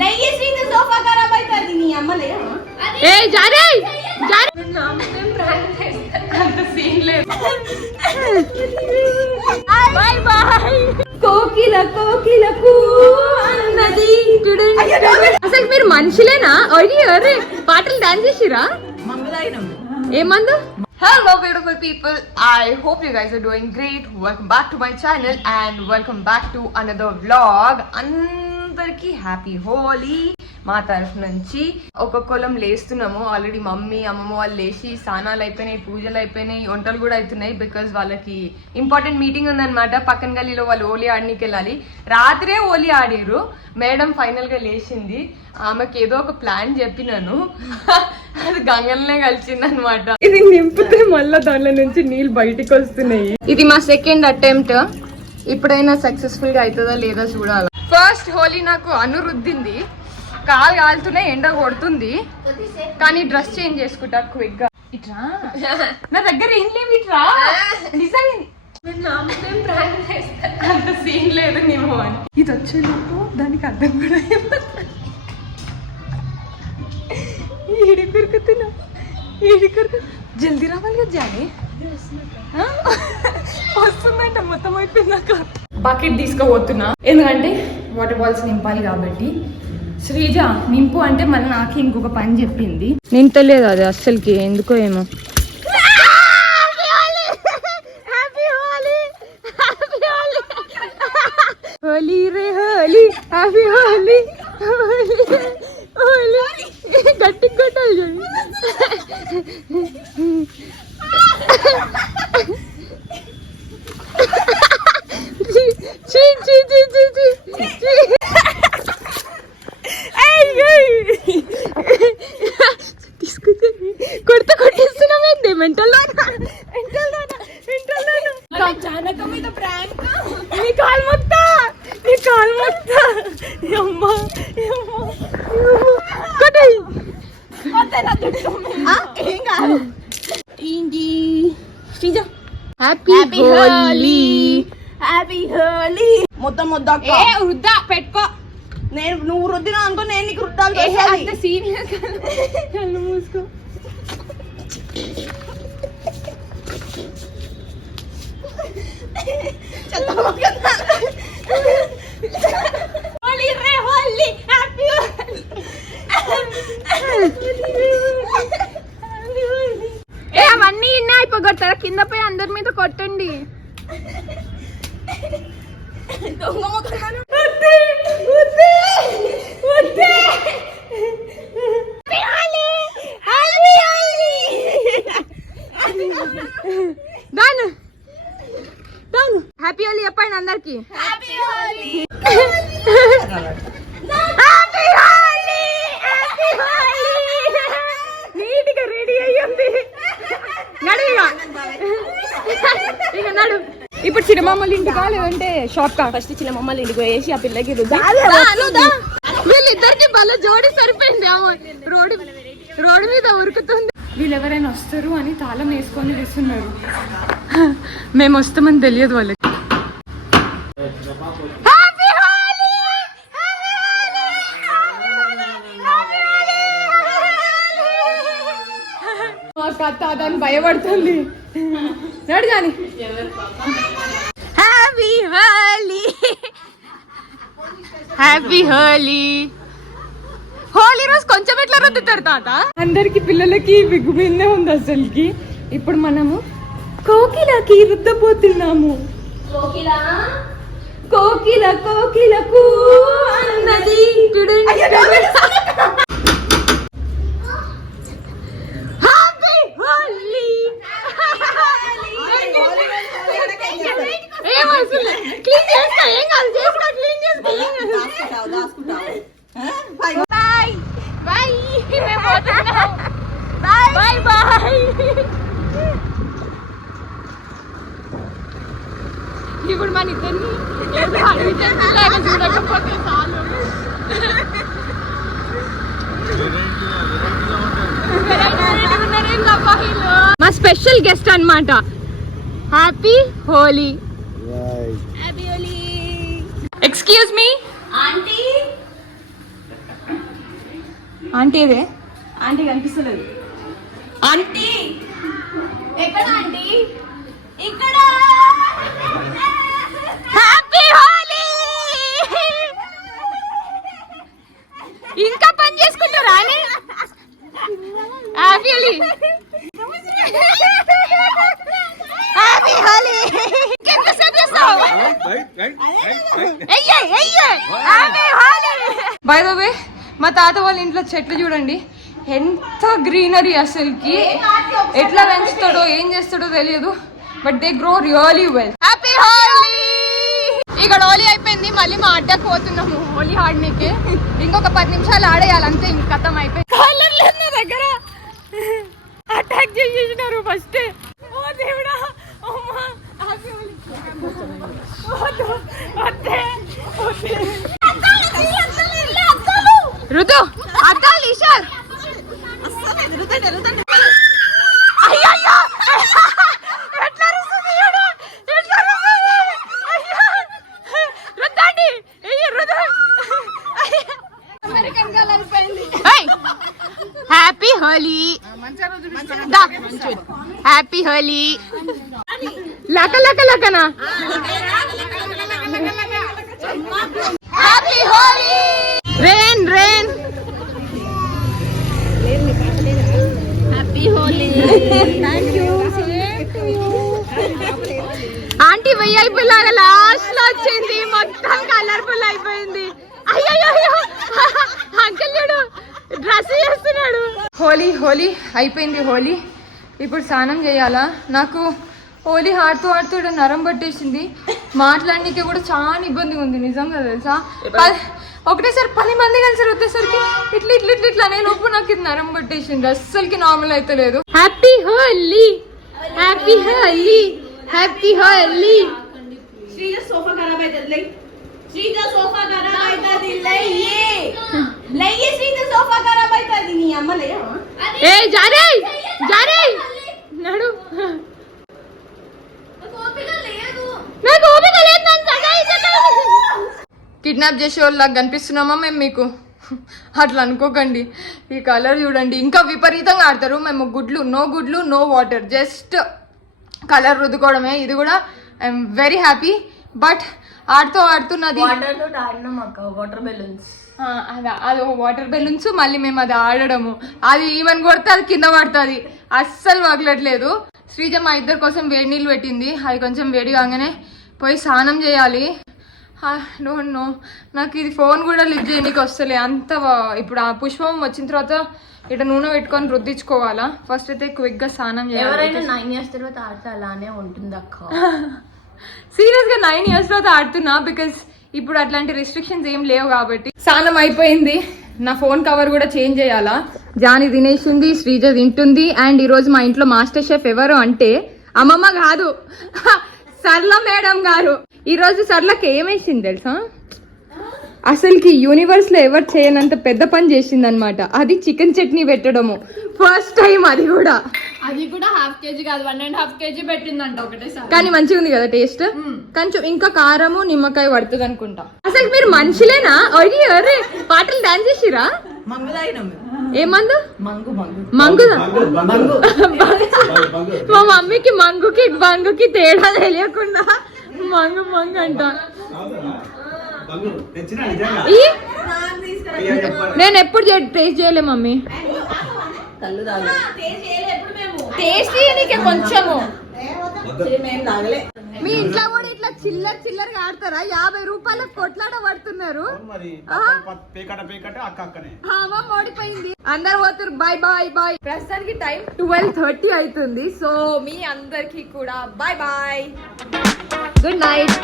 లేయేసి sofa ఖరాబ్ అవుతుంది నీ అమ్మలే ఏ జారే జారే అంత సీన్ లేదు. బై బై కోకిల కోకిలకు అన్నది. అసలు మీరు మనుషులేనా? అరే పాటలు డాన్స్ చేసిరా? ఏమందు? Hello beautiful people, I hope you guys are doing great. Welcome back to my channel and welcome back to another vlog. అందరికి హ్యాపీ హోలీ మా తరఫు నుంచి. ఒక్కొక్కలం లేస్తున్నాము ఆల్రెడీ. మమ్మీ అమ్మమ్మ వాళ్ళు లేచి స్నానాలు అయిపోయినాయి, పూజలు అయిపోయినాయి, వంటలు కూడా అవుతున్నాయి. బికాజ్ వాళ్ళకి ఇంపార్టెంట్ మీటింగ్ ఉందన్నమాట. పక్కన గల్లీలో వాళ్ళు హోలీ ఆడనీకి వెళ్ళాలి. రాత్రే హోలీ ఆడిరు. మేడం ఫైనల్ గా లేచింది. ఆమెకి ఏదో ఒక ప్లాన్ చెప్పినాను, అది గంగల్నే కలిసింది అనమాట. ఇది నింపితే మళ్ళీ దానిలో నుంచి నీళ్ళు బయటికి వస్తున్నాయి. ఇది మా సెకండ్ అటెంప్ట్. ఇప్పుడైనా సక్సెస్ఫుల్ గా అవుతుందా లేదా చూడాలి. ఫస్ట్ హోలీ నాకు అనురుద్దింది. కాలు కాలుతున్నాయి, ఎండ కొడుతుంది, కానీ డ్రెస్ చేంజ్ చేసుకుంటా క్విక్ గా. ఇట్రా నా దగ్గర ఏం లేవు. ఇట్రా నిజంగా అంత సీన్ లేదు నీవు అని. ఇది వచ్చేలోపు దానికి అర్థం కూడా ఏడుకురుకుతున్నా జల్దీ రావాలి కదా జాని. వస్తుందంట మొత్తం అయిపోయిందాక. బకెట్ తీసుకుపోతున్నా ఎందుకంటే వాటర్ బాల్స్ నింపాలి కాబట్టి. శ్రీజ నింపు అంటే మళ్ళీ నాకు ఇంకొక పని చెప్పింది. నింతలేదు అది అస్సలకి, ఎందుకో ఏమో. హోలీ రే హోలీ, హ్యాపీ హోలీ, హోలీ గట్టి కొట్టాలి చూడండి. కొడితే కొట్టేస్తున్నామేంటి? మెంటల్ నీ కాలు మొత్తా హ్యాపీ హోలీ, హ్యాపీ హోలీ. మొత్తం వృద్ధా పెట్టుకో. నేను నువ్వు రుద్దినా అనుకో, నేను నీకు రుద్దాలి. అంత సీనియర్ కళ్ళు మూసుకో. అవన్నీ ఇన్నా అయిపోగొడతారా? కింద పోయి అందరి మీద కొట్టండి. హ్యాపీ హోలీ చెప్పండి అందరికి. నీట్గా రెడీ అయ్యింది. ఇక నడు. ఇప్పుడు చిన్నమ్మల ఇంటికా లేదంటే షాప్ కా? ఫస్ట్ చిన్నమ్మల ఇంటికి పోయేసి ఆ పిల్లకి వీళ్ళిద్దరికి బల్ల జోడి సరిపోయింది. రోడ్డు మీద ఉరుకుతుంది. వీళ్ళు ఎవరైనా వస్తారు అని తాళం వేసుకొని వేస్తున్నారు. మేము వస్తామని తెలియదు వాళ్ళకి. దాన్ని భయపడుతుంది. నడు జాని. Happy Holi, happy Holi. హోలీ రోజు కొంచెం ఎట్లా రుద్దుతారు తాత? అందరికి పిల్లలకి బిగుబిన్నే ఉంది అసలుకి. ఇప్పుడు మనము కోకిలకి రుద్దపోతున్నాము. కోకిల కోకిలకు అన్నది. ఇప్పుడు మన ఇద్దరిని చూడకపోతే చాలు. మా స్పెషల్ గెస్ట్ అన్నమాట. Happy Holi. Happy Holi. Excuse me aunty, aunty ఏదే? ఆంటీ కనిపిస్తలేదు. ఆంటీ ఎక్కడ? ఆంటీ ఇక్కడ. హ్యాపీ హోలీ. ఇంకా పని చేసుకుంటారా అని? హ్యాపీ హోలీ. హ్యాపీ హోలీ. ఇంకెంతసేపు చేస్తావు? బై ద వే మా తాత వాళ్ళ ఇంట్లో చెట్లు చూడండి ఎంత గ్రీనరీ, అసలుకి ఎట్లా పెంచుతాడో ఏం చేస్తాడో తెలియదు, but they grow really well. Happy Holi. ఇక్కడ హోలీ అయిపోయింది, మళ్ళీ మా అడ్డకు పోతున్నాము హోలీ ఆడనీకి. ఇంకొక 10 నిమిషాలు ఆడేయాలి అంతే, ఇంక ఖతం అయిపోయింది. కలర్ లేదు నా దగ్గర, అటాక్ చేసేసినారు ఫస్ట్. ఓ దేవుడా, అమ్మా హ్యాపీ హోలీ. రుతు అద్దాలు ఈశార్. హ్యాపీ హోలీ. హ్యాపీ హోలీ. లక లక లకనా. హ్యాపీ హోలీ. రేన్ రేన్. హ్యాపీ హోలీ. ఆంటీ VIP లాగా లాస్ట్ లో వచ్చింది, మొత్తం కలర్ఫుల్ అయిపోయింది. అయ్యో అంకల్ చూడు డ్రెస్ చేస్తున్నాడు. హోలీ హోలీ అయిపోయింది. హోలీ ఇప్పుడు స్నానం చేయాలా? నాకు హోలీ ఆడుతూ ఆడుతూ నరం పట్టేసింది, మాట్లాడడానికి కూడా చాలా ఇబ్బందిగా ఉంది నిజంగా తెలుసా. ఒకటేసారి 10 మంది కలిసి వచ్చేసరికి ఇట్లా ఇట్లా ఇట్లా ఇట్లా అనే లోపు నాకు ఇది నరం పట్టేసింది, అస్సలకి నార్మల్ అయితే లేదు. Happy Holi. Happy Holi. Happy Holi. Sreeja sofa ఖరాబ్ అవుతుంది. శ్రీజ సోఫా ఖరాబ్ అవుతుంది. లయ్యే శ్రీజ సోఫా ఖరాబ్ అవుతుంది. నీ అమ్మ లేయా? ఏ జారే జారే నడు. నాకు ఓపిక లేదు. కిడ్నాప్ చేసే వాళ్ళకి కనిపిస్తున్నామా మేము మీకు? అట్లా అనుకోకండి. ఈ కలర్ చూడండి, ఇంకా విపరీతంగా ఆడతారు. మేము గుడ్లు నో వాటర్, జస్ట్ కలర్ రుద్దుకోవడమే. ఇది కూడా ఐఎమ్ వెరీ హ్యాపీ. బట్ ఆడుతున్నది వాటర్ బెలూన్స్. అది వాటర్ బెలూన్స్, మళ్ళీ మేము అది ఆడడము, అది ఈవెన్ కొడితే అది కింద పడుతుంది, అస్సలు వగలట్లేదు. శ్రీజ మా ఇద్దరి కోసం వేడి నీళ్ళు పెట్టింది, అది కొంచెం వేడి కాగానే పోయి స్నానం చేయాలి. డోంట్ నో, నాకు ఇది ఫోన్ కూడా లిఫ్ట్ చేయడానికి వస్తలే అంత. ఇప్పుడు ఆ పుష్పం వచ్చిన తర్వాత ఇట్లా నూనె పెట్టుకొని రుద్దించుకోవాలా. ఫస్ట్ అయితే క్విక్గా స్నానం చేయాలి. ఎవరైనా 9 years తర్వాత ఆడితే అలానే ఉంటుంది అక్క. సీరియస్గా 9 years తర్వాత ఆడుతున్నా, బికాస్ ఇప్పుడు అట్లాంటి రెస్ట్రిక్షన్స్ ఏం లేవు కాబట్టి. స్నానం అయిపోయింది, నా ఫోన్ కవర్ కూడా చేంజ్ చేయాలా. జాని తినేసింది, శ్రీజ తింటుంది. అండ్ ఈరోజు మా ఇంట్లో మాస్టర్ షెఫ్ ఎవరు అంటే అమ్మమ్మ కాదు, సర్ల మేడం గారు. ఈరోజు సర్లకి ఏమేసింది తెలుసా? అసలుకి యూనివర్స్ లో ఎవరు చేయనంత పెద్ద పని చేసింది అనమాట. అది చికెన్ చట్నీ పెట్టడము, ఫస్ట్ టైం. అది కూడా 1.5 kg కాదు, 1.5 kg పెట్టిందంట ఒకటేసారి. కానీ మంచిగా ఉంది కదా టేస్ట్. కొంచెం ఇంకా కారము నిమ్మకాయ పడుతుంది అనుకుంటా. అసలు మీరు మనుషులేనా? అరే పాటలు డాన్స్ చేసిరా? ఏ మందు? మంగు. మా మమ్మీకి మంగుకి బంగుకి తేడా తెలియకుండా మంగు అంట. నేను ఎప్పుడు టేస్ట్ చేయలే మమ్మీ. టేస్ట్ నీకే కొంచెము. మీ ఇంట్లో కూడా ఇట్లా చిల్లరగా ఆడతారా? 50 రూపాయలకు కొట్లాట పడుతున్నారు. ఓడిపోయింది, అందరు పోతారు. Bye bye bye. ప్రస్తుతానికి టైం 12:30 అవుతుంది. సో మీ అందరికి కూడా బాయ్ బాయ్, గుడ్ నైట్.